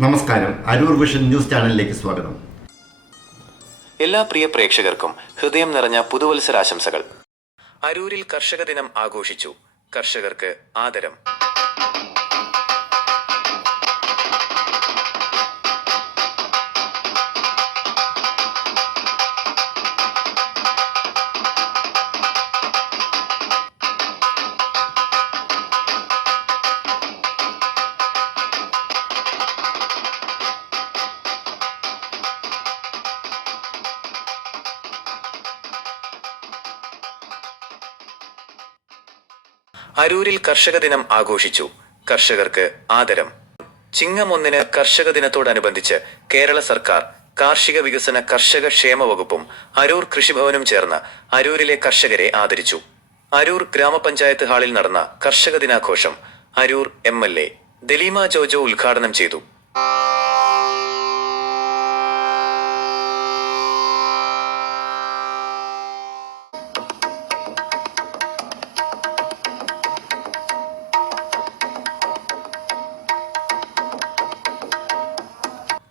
നമസ്കാരം. Aroor vision news ചാനലിലേക്ക് സ്വാഗതം. എല്ലാ പ്രിയ പ്രേക്ഷകർക്കും ഹൃദയം നിറഞ്ഞ പുതുവത്സരാശംസകൾ. അരൂരിൽ കർഷക ദിനം ആഘോഷിച്ചു. കർഷകർക്ക് ആദരം. അരൂരിൽ കർഷക ദിനം ആഘോഷിച്ചു. കർഷകർക്ക് ആദരം. ചിങ്ങം ഒന്നിന് കർഷക ദിനത്തോടനുബന്ധിച്ച് കേരള സർക്കാർ കാർഷിക വികസന കർഷക ക്ഷേമ വകുപ്പും അരൂർ കൃഷിഭവനും ചേർന്ന് അരൂരിലെ കർഷകരെ ആദരിച്ചു. അരൂർ ഗ്രാമപഞ്ചായത്ത് ഹാളിൽ നടന്ന കർഷക ദിനാഘോഷം Aroor M L A Daleema Jojo ഉദ്ഘാടനം ചെയ്തു.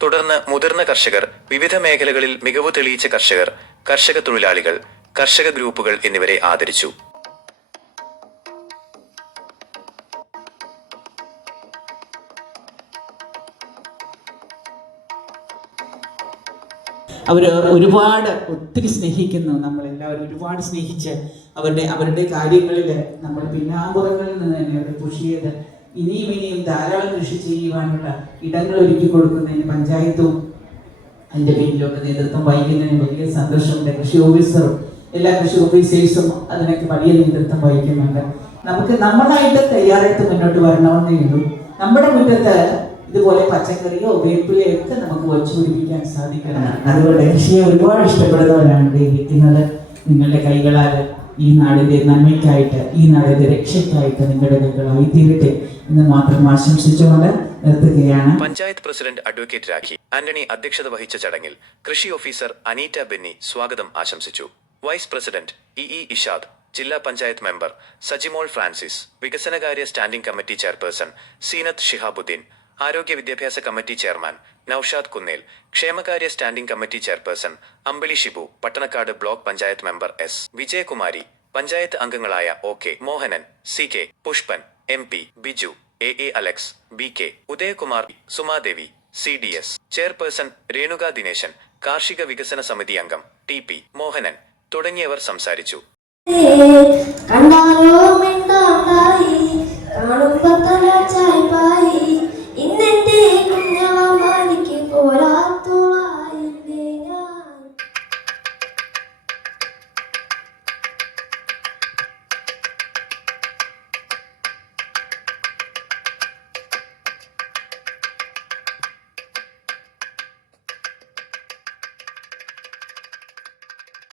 തുടർന്ന് മുതിർന്ന കർഷകർ വിവിധ മേഖലകളിൽ മികവ് തെളിയിച്ച കർഷകർ കർഷക തൊഴിലാളികൾ കർഷക ഗ്രൂപ്പുകൾ എന്നിവരെ ആദരിച്ചു. അവർ ഒരുപാട് ഒത്തിരി സ്നേഹിക്കുന്നു നമ്മളെല്ലാവരും. ഒരുപാട് സ്നേഹിച്ച് അവരുടെ അവരുടെ കാര്യങ്ങളിൽ നമ്മൾ പിന്നാമ്പുറങ്ങളിൽ നിന്ന് തന്നെ അവരെ പുഷ് ചെയ്ത് ഇനിയും ഇനിയും ധാരാളം കൃഷി ചെയ്യുവാനുള്ള ഇടങ്ങൾ ഒരുക്കി കൊടുക്കുന്നതിന് പഞ്ചായത്തും അതിന്റെ പേരിലൊക്കെ നേതൃത്വം വഹിക്കുന്നതിന് വലിയ സന്തോഷമുണ്ട്. കൃഷി ഓഫീസറും എല്ലാ കൃഷി ഓഫീസേഴ്സും അതിനൊക്കെ വലിയ നേതൃത്വം വഹിക്കുന്നുണ്ട്. നമുക്ക് നമ്മളായിട്ട് തയ്യാറെടുത്ത് മുന്നോട്ട് വരണമെന്നേ ഉള്ളൂ. നമ്മുടെ മുറ്റത്ത് ഇതുപോലെ പച്ചക്കറിയോ വേപ്പിലയോ ഒക്കെ നമുക്ക് വച്ചു പിടിപ്പിക്കാൻ സാധിക്കണം അതുകൊണ്ട് കൃഷിയെ ഒരുപാട് ഇഷ്ടപ്പെടുന്നവരാണ് ഇവിടെ ഇരിക്കുന്നത്. നിങ്ങളുടെ കൈകളാൽ ഈ നാടിന്റെ നന്മയ്ക്കായിട്ട് ഈ നാടിന്റെ രക്ഷയ്ക്കായിട്ട് നിങ്ങളുടെ കൈകളായി തീരട്ടെ എന്ന് മാത്രം ആശംസിച്ചുകൊണ്ട് നിർത്തുകയാണ്. പഞ്ചായത്ത് പ്രസിഡന്റ് അഡ്വക്കേറ്റ് രാഖി ആന്റണി അധ്യക്ഷത വഹിച്ച ചടങ്ങിൽ കൃഷി ഓഫീസർ അനീറ്റ ബെന്നി സ്വാഗതം ആശംസിച്ചു. Vice president E E Ishad ജില്ലാ പഞ്ചായത്ത് മെമ്പർ സജിമോൾ ഫ്രാൻസിസ് വികസനകാര്യ standing committee chairperson Seenath Shihabuddin ആരോഗ്യ വിദ്യാഭ്യാസ കമ്മിറ്റി ചെയർമാൻ നൌഷാദ് കുന്നേൽ ക്ഷേമകാര്യ standing committee chairperson Ambili Shibu Pattanakkad block panchayat member S. Vijayakumari panchayat അംഗങ്ങളായ O K Mohanan C K Pushpan M P Biju A A Alex B K Udayakumar Sumadevi C D S. Chairperson Renuka Dineshan കാർഷിക വികസന സമിതി അംഗം T P Mohanan തുടങ്ങിയവർ സംസാരിച്ചു.